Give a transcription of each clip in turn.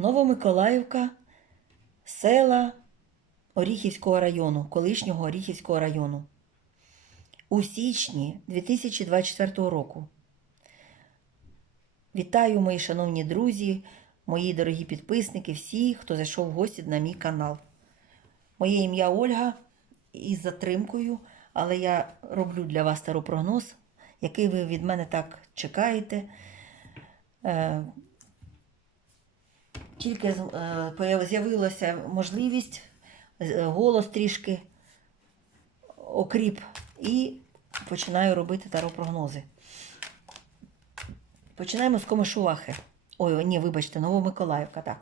Новомиколаївка, села Оріхівського району, колишнього Оріхівського району. У січні 2024 року. Вітаю, мої шановні друзі, мої дорогі підписники, всі, хто зайшов в гості на мій канал. Моє ім'я Ольга із затримкою, але я роблю для вас старопрогноз, який ви від мене так чекаєте. Тільки е, з'явилася можливість, е, голос трішки окріп, і починаю робити таропрогнози. Починаємо з Комишувахи. Ой, ні, вибачте, Новомиколаївка, так.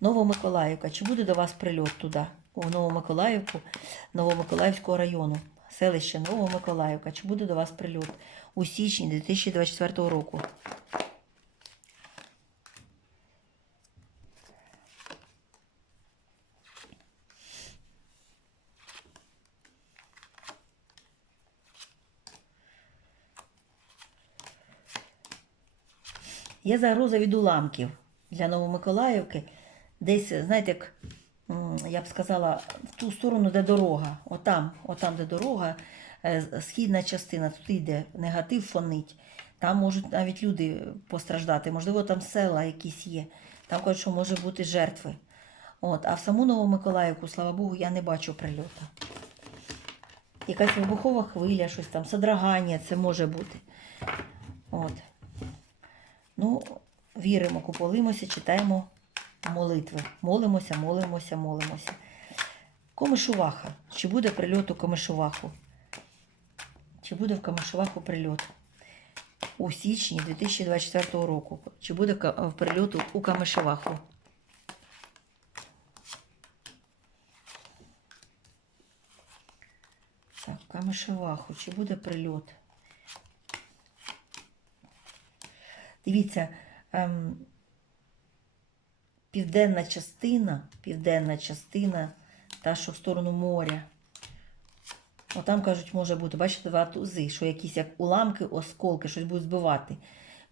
Новомиколаївка. Чи буде до вас прильот туди, у Новомиколаївку, Новомиколаївського району, селище Новомиколаївка? Чи буде до вас прильот у січні 2024 року? Є загроза від уламків для Новомиколаївки. Десь, знаєте, як я б сказала, в ту сторону, де дорога. Отам, отам, де дорога, е, східна частина, тут йде негатив фонить. Там можуть навіть люди постраждати. Можливо, там села якісь є. Там кажуть, що може бути жертви. От, а в саму Новомиколаївку, слава Богу, я не бачу прильоту. Якась вибухова хвиля, щось там, содрагання, це може бути. От. Ну, віримо, куполимося, читаємо молитви. Молимося, молимося, молимося. Комишуваха. Чи буде прильот у Комишуваху? Чи буде в Комишуваху прильот? У січні 2024 року. Чи буде в прильот у- у Камишеваху? Так, Камишеваху. Чи буде прильот? Дивіться, ем, південна частина, південна частина, та, що в сторону моря. Отам, кажуть, може бути, бачите, два тузи, що якісь як уламки, осколки, щось будуть збивати.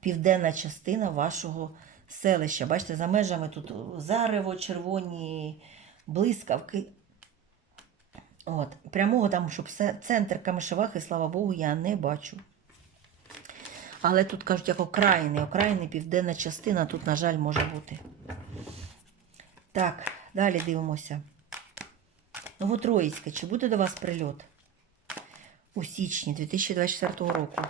Південна частина вашого селища. Бачите, за межами тут зарево, червоні блискавки. От. Прямого там, щоб центр Камишевахи, слава Богу, я не бачу. Але тут кажуть, як окраїни, окраїни, південна частина, тут, на жаль, може бути. Так, далі дивимося. Новотроїцьке, чи буде до вас прильот у січні 2024 року?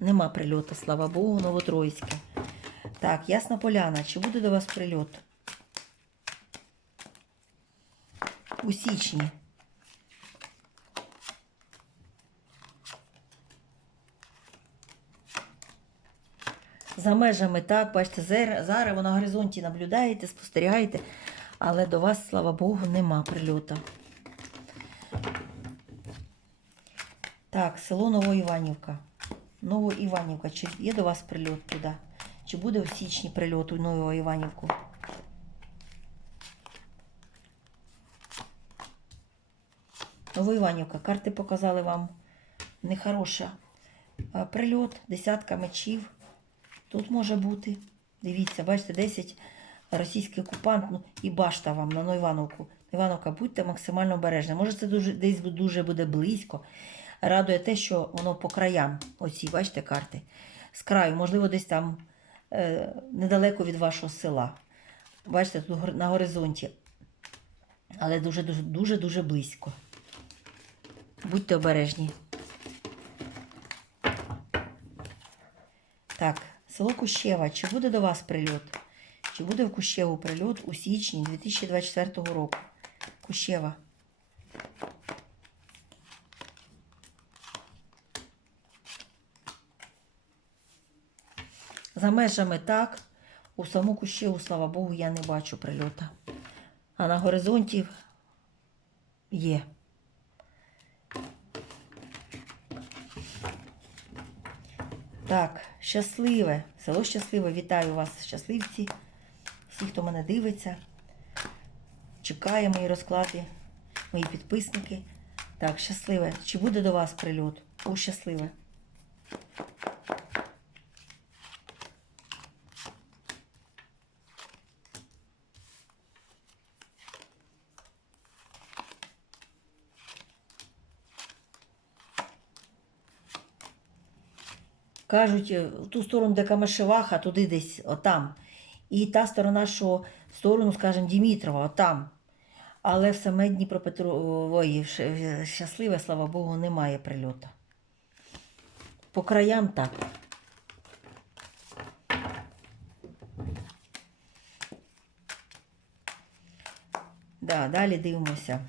Нема прильоту, слава Богу, Новотроїцьке. Так, Ясна Поляна, чи буде до вас прильот? У січні. За межами, так, бачите, зараз ви на горизонті наблюдаєте, спостерігаєте, але до вас, слава Богу, нема прильоту. Так, село Новоіванівка. Новоіванівка. Чи є до вас прильот туди? Чи буде в січні прильот у Новоіванівку? Новоіванівка. Карти показали вам нехороша. Прильот, десятка мечів. Тут може бути. Дивіться, бачите, 10 російський окупант ну, і башта вам на Новоівановку. Івановка, будьте максимально обережні. Може, це дуже, десь дуже буде близько. Радує те, що воно по краям, оці, бачите, карти. З краю, можливо, десь там е, недалеко від вашого села. Бачите, тут на горизонті. Але дуже дуже дуже дуже близько. Будьте обережні. Так, село Кущева. Чи буде до вас прильот? Чи буде в Кущеву прильот у січні 2024 року? Кущева. За межами так. У саму Кущеву, слава Богу, я не бачу прильота. А на горизонті є. Так, щасливе. Село щасливе. Вітаю вас, щасливці. Всі, хто мене дивиться. Чекає мої розклади, мої підписники. Так, щасливе. Чи буде до вас прильот? О, щасливе. Кажуть, е, в ту сторону, де Камишеваха, туди десь, отам. І та сторона, що в сторону, скажімо, Дімітрова, отам. Але в саме Дніпропетрової щасливе, слава Богу, немає прильоту. По краям так. Да, далі дивимося.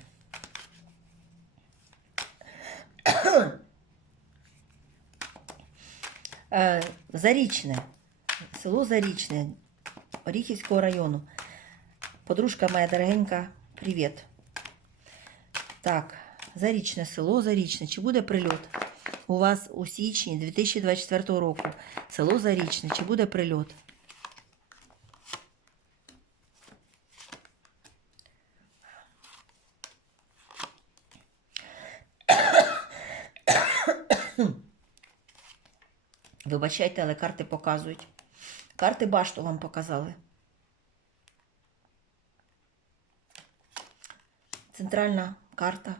Е, Зарічне, село Зарічне, Оріхівського району. Подружка моя дорогенька, привіт. Так, Зарічне село Зарічне. Чи буде прильот у вас у січні 2024 року? Село Зарічне, чи буде прильот? Вибачайте, але карти показують. Карти башту вам показали. Центральна карта.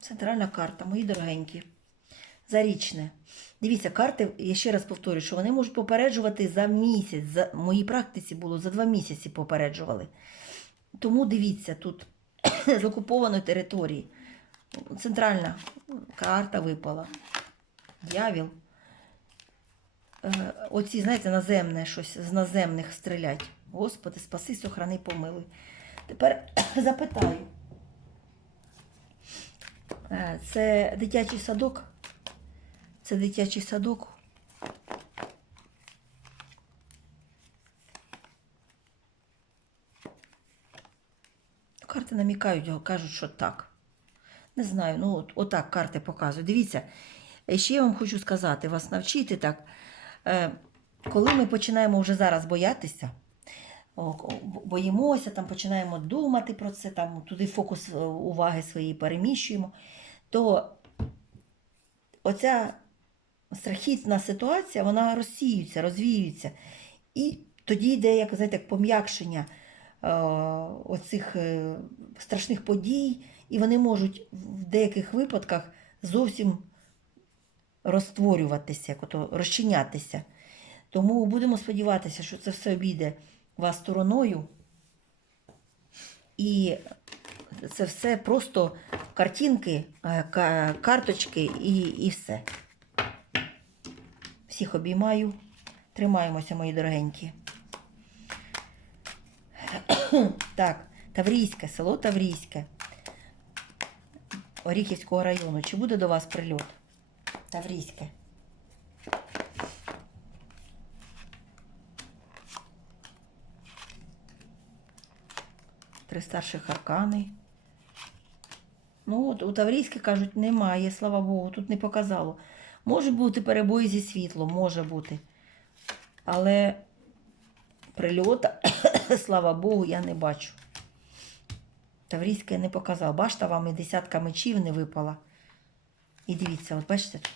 Центральна карта, мої дорогенькі. Зарічне. Дивіться, карти, я ще раз повторюю, що вони можуть попереджувати за місяць. За, моїй практиці було за два місяці попереджували. Тому дивіться, тут з окупованої території. Центральна карта випала. Д'явіл. Е, Оці, знаєте, наземне щось з наземних стрілять. Господи, спаси, сохрани, помилуй. Тепер запитаю. Е, Це дитячий садок? Це дитячий садок. Карти намікають, кажуть, що так. Не знаю, ну от, отак карти показують. Дивіться, ще я вам хочу сказати, вас навчити так. Е, коли ми починаємо вже зараз боятися, боїмося, там починаємо думати про це, там туди фокус е, уваги своєї переміщуємо, то оця страхітна ситуація, вона розсіюється, розвіюється. І тоді йде, як знаєте, пом'якшення е, оцих е, страшних подій, і вони можуть в деяких випадках зовсім розтворюватися, розчинятися. Тому будемо сподіватися, що це все обійде вас стороною. І це все просто картинки, е, карточки і, і все. Всіх обіймаю. Тримаємося, мої дорогенькі. Так, Таврійське, село Таврійське. Оріхівського району. Чи буде до вас прильот? Таврійське. Три старших аркани. Ну, от у Таврійське кажуть, немає, слава Богу, тут не показало. Можуть бути перебої зі світлом, може бути. Але прильота, слава Богу, я не бачу. Таврійське не показав. Бачите, вам і десятка мечів не випала. І дивіться, от бачите тут.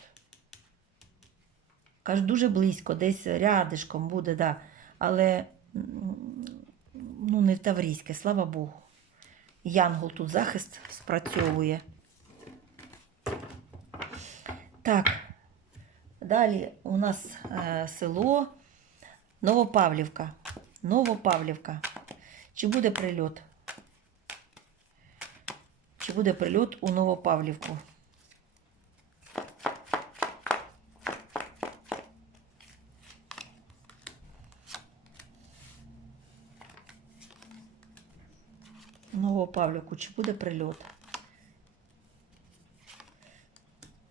Кажу, дуже близько, десь рядишком буде, да. але ну, не в Таврійське, слава Богу. Янгол тут захист спрацьовує. Так, далі у нас е, село Новопавлівка. Новопавлівка. Чи буде прильот? Чи буде прильот у Новопавлівку? Новопавлівку, чи буде прильот?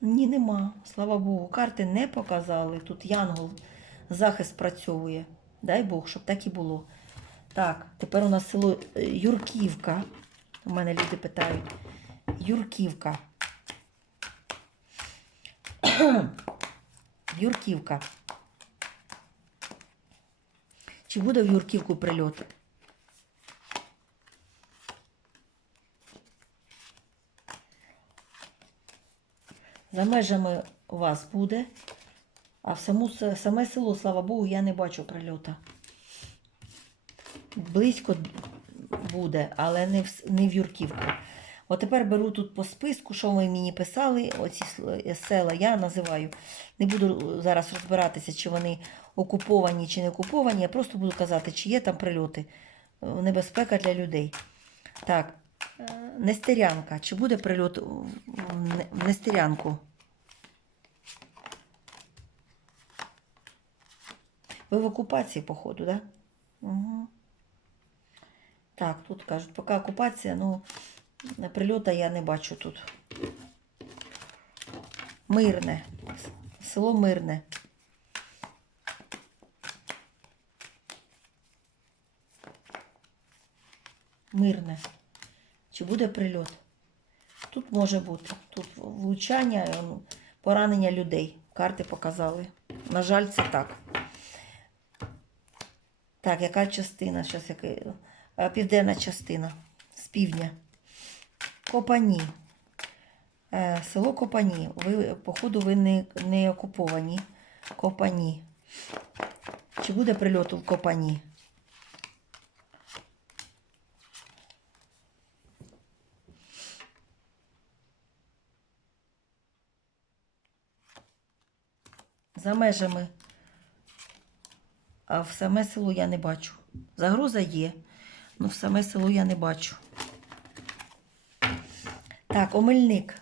Ні, нема. Слава Богу. Карти не показали. Тут Янгол захист працьовує. Дай Бог, щоб так і було. Так, тепер у нас село е, Юрківка. У мене люди питають. Юрківка. Юрківка. Чи буде в Юрківку прильот? За межами вас буде, а в саму, саме село, слава Богу, я не бачу прильота. Близько буде, але не в, не в Юрківку. От тепер беру тут по списку, що ви мені писали, оці села я називаю. Не буду зараз розбиратися, чи вони окуповані чи не окуповані. Я просто буду казати, чи є там прильоти. Е, Небезпека для людей. Так, е, Нестерянка. Чи буде прильот в Нестерянку? Ви в окупації, походу, так? Да? Угу. Так, тут кажуть, поки окупація, ну, прильота я не бачу тут. Мирне. Село Мирне. Мирне. Чи буде прильот? Тут може бути. Тут влучання, е, ну, поранення людей. Карти показали. На жаль, це так. Так, яка частина? Щас, яка... е, Південна частина з півдня. Копані. Е, Село Копані. Ви, походу, ви не, не окуповані. Копані. Чи буде прильот в Копані? За межами. А в саме село я не бачу. Загроза є, але в саме село я не бачу. Так, Омельник.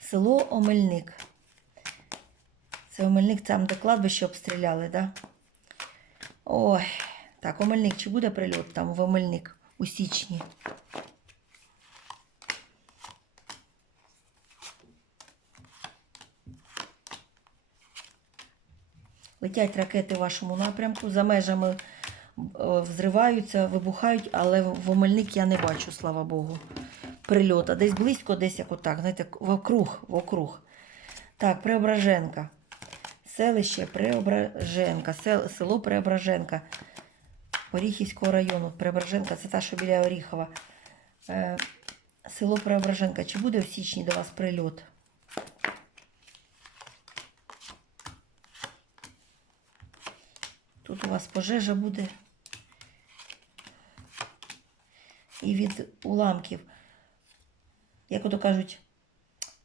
Село Омельник. Це Омельник, там де кладбище обстріляли, да? Ой, так, Омельник, чи буде прильот там в Омельник у січні? Летять ракети в вашому напрямку, за межами е, взриваються, вибухають, але в Омельник я не бачу, слава Богу. Прильота. Десь близько, десь як отак, знаєте, вокруг, вокруг. Так, Преображенка. Селище Преображенка, село Преображенка Оріхівського району. Преображенка це та, що біля Оріхова. Е, село Преображенка. Чи буде в січні до вас прильот? Тут у вас пожежа буде. І від уламків. Як ото кажуть,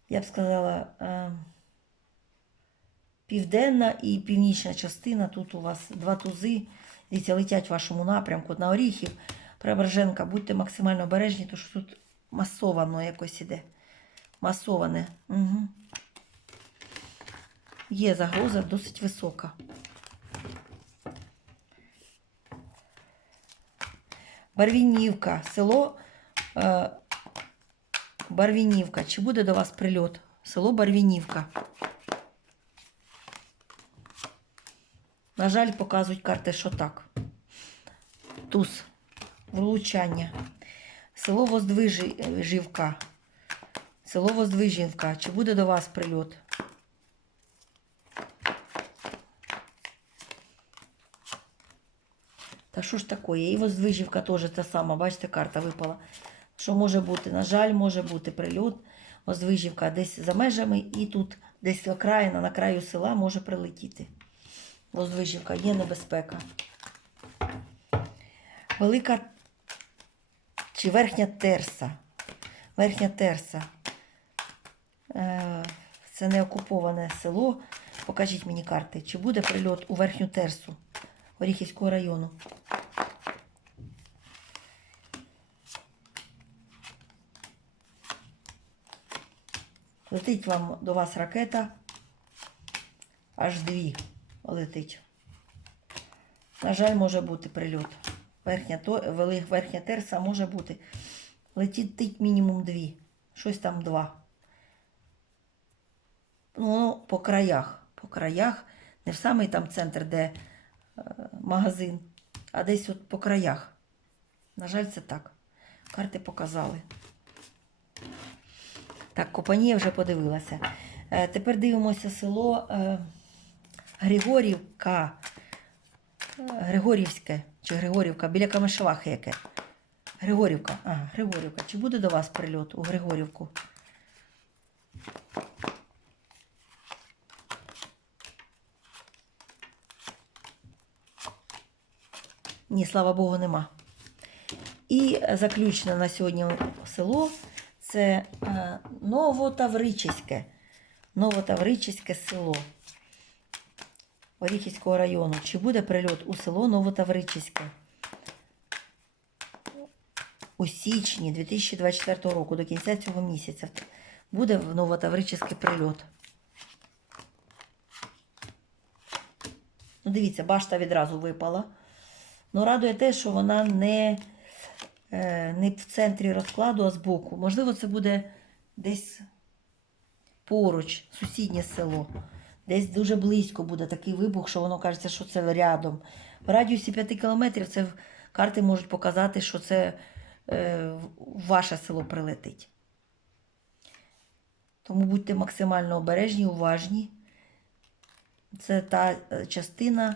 я б сказала, е, південна і північна частина. Тут у вас два тузи. Дивіться, летять в вашому напрямку на Оріхів. Преображенка, будьте максимально обережні, тому що тут масовано якось іде. Масоване. Угу. Є загроза досить висока. Барвінівка, село е, Барвінівка. Чи буде до вас прильот? Село Барвінівка. На жаль, показують карти, що так. Туз. Влучання. Село Воздвижівка. Село Воздвижівка. Чи буде до вас прильот? Та що ж таке? І Воздвижівка теж та сама, бачите, карта випала. Що може бути? На жаль, може бути прильот. Воздвижівка десь за межами, і тут десь окраїна, на краю села може прилетіти. Воздвижівка, є небезпека. Велика чи верхня терса. Верхня терса. Е, Це не окуповане село. Покажіть мені карти. Чи буде прильот у верхню терсу Оріхівського району? Летить вам до вас ракета. Аж дві летить. На жаль, може бути прильот. Верхня, верхня терса може бути. Летить мінімум дві. Щось там два. Ну, по краях. По краях. Не в самий там центр, де е, магазин, а десь от по краях. На жаль, це так. Карти показали. Так, Копанія вже подивилася. Е, тепер дивимося село е, Григорівка. Е, Григорівське чи Григорівка, біля Камишевахи яке. Григорівка. Ага, Григорівка. Чи буде до вас прильот у Григорівку? Ні, слава Богу, нема. І заключне на сьогодні село Це е, Новотавричиське. Новотавричиське село Оріхівського району. Чи буде прильот у село Новотавричиське? У січні 2024 року, до кінця цього місяця, буде в прильот. Ну, дивіться, башта відразу випала. Ну, радує те, що вона не, не в центрі розкладу, а збоку. Можливо, це буде десь поруч, сусіднє село. Десь дуже близько буде такий вибух, що воно кажеться, що це рядом. В радіусі 5 кілометрів це карти можуть показати, що це е, ваше село прилетить. Тому будьте максимально обережні, уважні. Це та е, частина,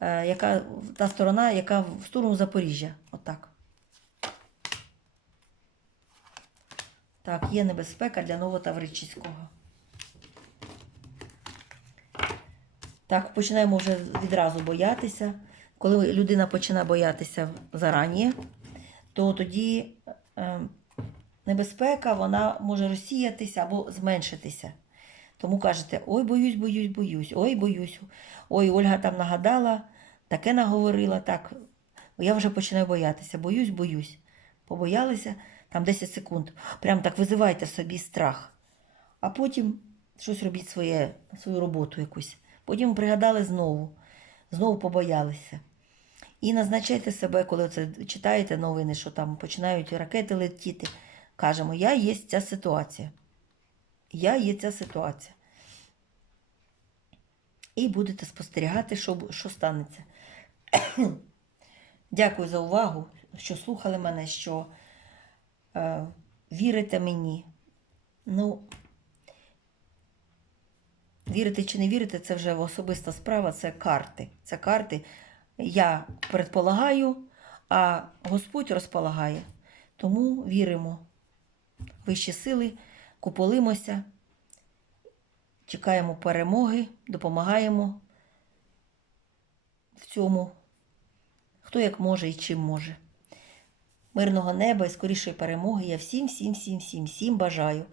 е, яка, та сторона, яка в сторону Запоріжжя. Отак. Так, є небезпека для Новотавричиського. Так, починаємо вже відразу боятися. Коли людина починає боятися зарані, то тоді е, небезпека вона може розсіятися або зменшитися. Тому кажете, ой, боюсь, боюсь, боюсь, ой, боюсь. Ой, Ольга там нагадала, таке наговорила, так. Я вже починаю боятися. Боюсь, боюсь. Побоялися там 10 секунд. Прям так визивайте в собі страх. А потім щось робіть своє, свою роботу якусь. Потім пригадали знову, знову побоялися. І назначайте себе, коли це читаєте новини, що там починають ракети летіти. Кажемо, я є ця ситуація. Я є ця ситуація. І будете спостерігати, що, що станеться. Дякую за увагу, що слухали мене, що вірите мені. Ну, вірите чи не вірите, це вже особиста справа, це карти. Це карти. Я предполагаю, а Господь розполагає. Тому віримо. Вищі сили, куполимося, чекаємо перемоги, допомагаємо в цьому, хто як може і чим може. Мирного неба і скорішої перемоги я всім, всім, всім, всім, всім бажаю.